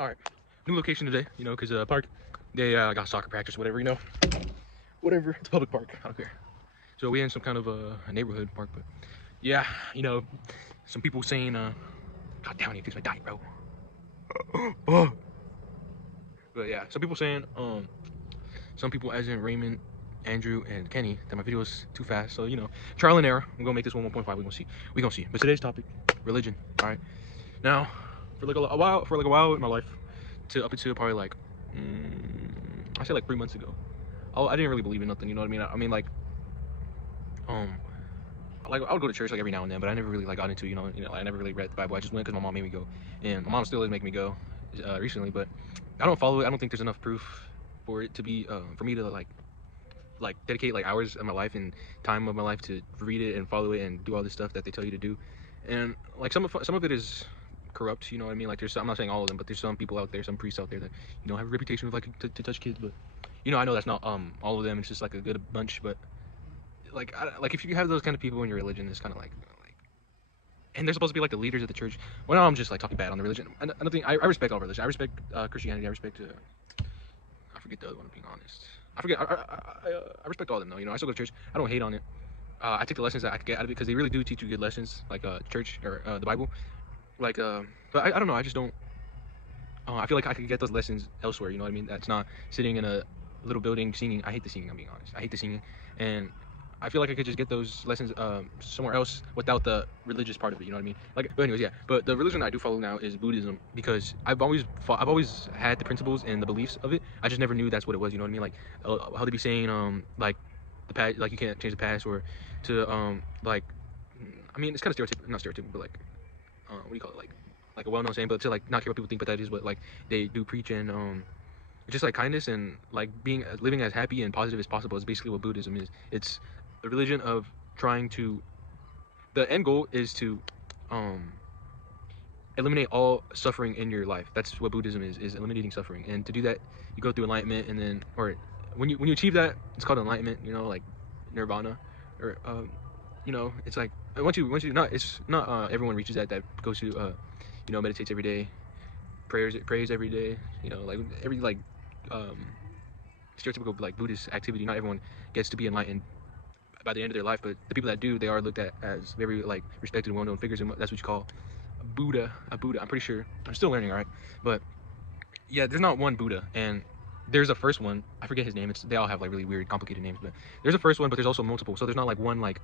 All right, new location today. Because park, they got soccer practice, whatever. Whatever. It's a public park. I don't care. So we in some kind of a neighborhood park, but yeah, you know, some people saying, God damn, I need to fix my diet, bro. Oh. But yeah, some people saying, some people as in Raymond, Andrew, and Kenny, that my video is too fast. So trial and error. I'm gonna make this 1.5. We gonna see. We gonna see. But today's topic, religion. All right. Now, for like a while in my life, to up until probably like, I say like 3 months ago, I didn't really believe in nothing. You know what I mean? I mean um, like I would go to church like every now and then, but I never really like got into I never really read the Bible. I just went because my mom made me go, and my mom still is making me go, recently. But I don't follow it. I don't think there's enough proof for it to be for me to like dedicate like hours of my life and time of my life to read it and follow it and do all this stuff that they tell you to do. And like some of it is corrupt. You know what I mean? Like I'm not saying all of them, but there's some people out there, some priests out there that have a reputation of like to touch kids. But I know that's not all of them. It's just like a good bunch. But like if you have those kind of people in your religion, it's kind of like and they're supposed to be like the leaders of the church. Well, now I'm just like talking bad on the religion. Another thing, I respect all religion. I respect Christianity. I respect I forget the other one. Being honest, I forget. I respect all of them though. I still go to church. I don't hate on it. I take the lessons that I can get out of it because they really do teach you good lessons, like church or the Bible. Like but I don't know. I just don't. I feel like I could get those lessons elsewhere. You know what I mean? That's not sitting in a little building singing. I hate the singing. I'm being honest. I hate the singing, and I feel like I could just get those lessons somewhere else without the religious part of it. You know what I mean? Like, but anyways, yeah. But the religion I do follow now is Buddhism because I've always had the principles and the beliefs of it. I just never knew that's what it was. You know what I mean? Like how they be saying like the past, like you can't change the past, or to like I mean it's kind of stereotypical, not stereotypical, but like what do you call it, like a well-known saying, but to like not care what people think, but that is what like they do preach. And just like kindness and like being living as happy and positive as possible is basically what Buddhism is. It's a religion of trying to, the end goal is to um eliminate all suffering in your life. That's what Buddhism is eliminating suffering. And to do that, you go through enlightenment, and then or when you achieve that, it's called enlightenment, like nirvana, or it's like once you not, it's not everyone reaches that goes to meditates every day, prays every day, like every like um stereotypical like Buddhist activity. Not everyone gets to be enlightened by the end of their life, but the people that do, they are looked at as very like respected, well-known figures, and that's what you call a Buddha. I'm pretty sure. I'm still learning, all right, but yeah, there's not one Buddha, and there's a first one. I forget his name. They all have like really weird, complicated names, but there's a first one, but there's also multiple. So there's not like one like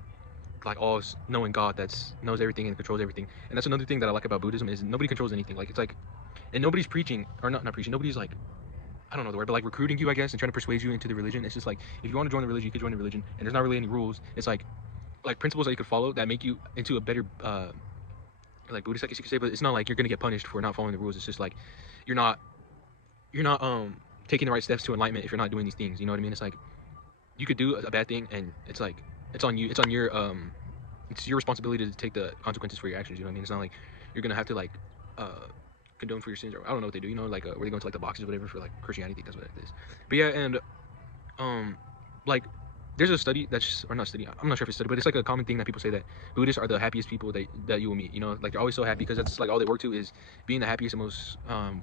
all knowing God that's knows everything and controls everything. And that's another thing that I like about Buddhism is nobody controls anything. Like it's like, and nobody's preaching or not preaching. Nobody's like, I don't know the word, but like recruiting you, I guess, and trying to persuade you into the religion. It's just like if you want to join the religion, you could join the religion, and there's not really any rules. It's like principles that you could follow that make you into a better like Buddhist, I guess you could say. But it's not like you're gonna get punished for not following the rules. It's just like you're not taking the right steps to enlightenment if you're not doing these things. You know what I mean? It's like you could do a bad thing, and it's like it's on you. It's your responsibility to take the consequences for your actions. You know what I mean? It's not like you're gonna have to like condone for your sins, or I don't know what they do. Like where they go into like the boxes or whatever for like Christianity. I think that's what it is. But yeah, and like there's a study that's or not study. I'm not sure if it's study, but it's like a common thing that people say that Buddhists are the happiest people that you will meet. Like they're always so happy because that's like all they work to is being the happiest and most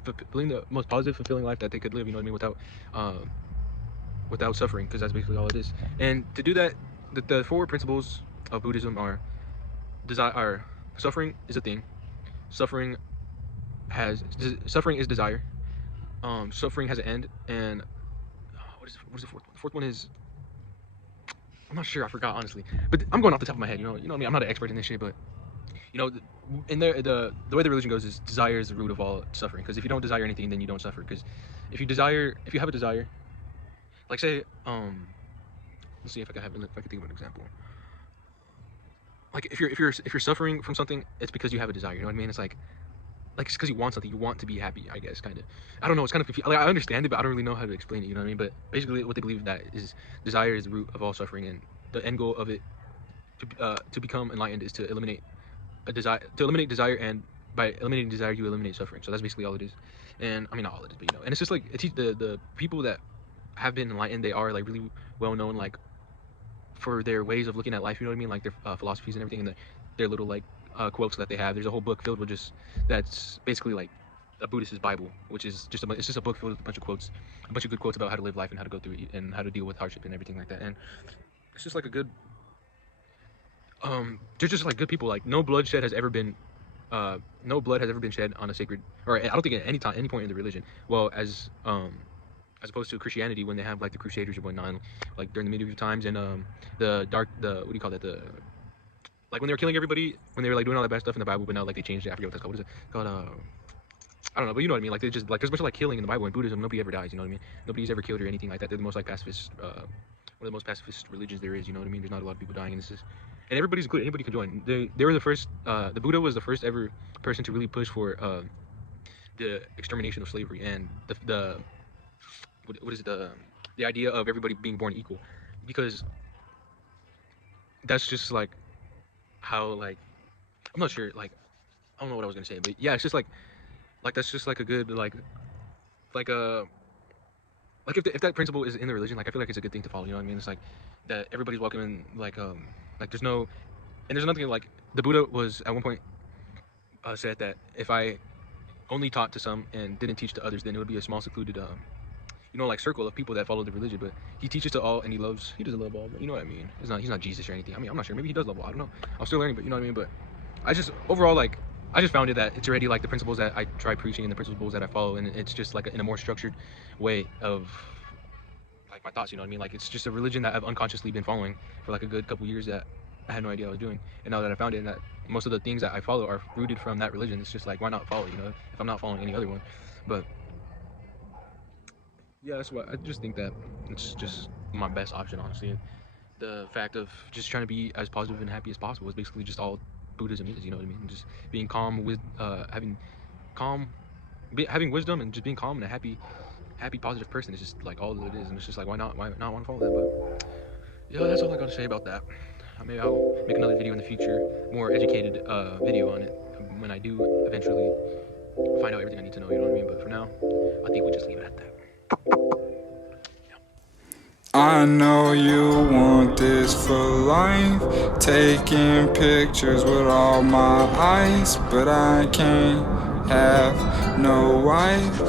fulfilling, the most positive, fulfilling life that they could live. You know what I mean? Without suffering, because that's basically all it is. And to do that, the four principles of Buddhism are desire. Are suffering is a thing. Suffering suffering is desire. Suffering has an end, and what is the fourth one? The fourth one is, I'm not sure. I forgot honestly, but I'm going off the top of my head. You know what I mean. I'm not an expert in this shit, but you know, in the way the religion goes is desire is the root of all suffering. Because if you don't desire anything, then you don't suffer. Because if you have a desire, like say, let's see if I can think of an example. Like if you're suffering from something, it's because you have a desire. You know what I mean? It's like it's because you want something. You want to be happy, I guess, kind of. I don't know. It's kind of confusing. Like I understand it, but I don't really know how to explain it. You know what I mean? But basically, what they believe that is desire is the root of all suffering, and the end goal of it to become enlightened is to eliminate eliminate desire, and by eliminating desire, you eliminate suffering. So that's basically all it is. And I mean, not all it is, but and it's just like the people that have been enlightened, they are like really well known, like for their ways of looking at life. You know what I mean? Like their philosophies and everything, and their little like quotes that they have. There's a whole book filled with just that's basically like a Buddhist's Bible, which is just it's just a book filled with a bunch of quotes, a bunch of good quotes about how to live life and how to go through it and how to deal with hardship and everything like that. And it's just like a good they're just like good people. Like no bloodshed has ever been no blood has ever been shed on a sacred, or I don't think at any time, any point in the religion. Well, as opposed to Christianity, when they have like the Crusaders or whatnot, like during the medieval times, and the what do you call that, the like when they were killing everybody, when they were like doing all that bad stuff in the Bible, but now like they changed it. I forget what that's called. What is it called? I don't know, but you know what I mean. Like they just like there's a bunch of like killing in the Bible. In Buddhism, nobody ever dies. You know what I mean? Nobody's ever killed or anything like that. They're the most like pacifist, one of the most pacifist religions there is. You know what I mean? There's not a lot of people dying, and this is, and everybody's good. Anybody can join. They were the first. The Buddha was the first ever person to really push for the extermination of slavery and the what is it, the idea of everybody being born equal, because that's just like how, like, I'm not sure, like, I don't know what I was gonna say, but yeah, it's just like that's just like a good like a like if that principle is in the religion, like I feel like it's a good thing to follow. You know what I mean? It's like that everybody's welcome, and like there's no, and there's nothing like the Buddha was at one point said that if I only taught to some and didn't teach to others, then it would be a small secluded you know, like circle of people that follow the religion. But he teaches to all, and he doesn't love all, but you know what I mean? He's not Jesus or anything. I mean, I'm not sure, maybe he does love all, I don't know, I'm still learning, but you know what I mean? But I just overall, like, I just found it that it's already like the principles that I try preaching and the principles that I follow, and it's just like in a more structured way of like my thoughts, you know what I mean? Like it's just a religion that I've unconsciously been following for like a good couple years that I had no idea I was doing. And now that I found it, and that most of the things that I follow are rooted from that religion, it's just like, why not follow, you know, if I'm not following any other one? But yeah, that's why I just think that it's just my best option, honestly. The fact of just trying to be as positive and happy as possible is basically just all Buddhism is, you know what I mean? Just being calm with having wisdom and just being calm and a happy positive person is just like all that it is. And it's just like, why not want to follow that? But yeah, that's all I gotta say about that. Maybe I'll make another video in the future, more educated video on it, when I do eventually find out everything I need to know, you know what I mean? But for now, I think we'll just leave it at that. I know you want this for life, taking pictures with all my eyes, but I can't have no wife.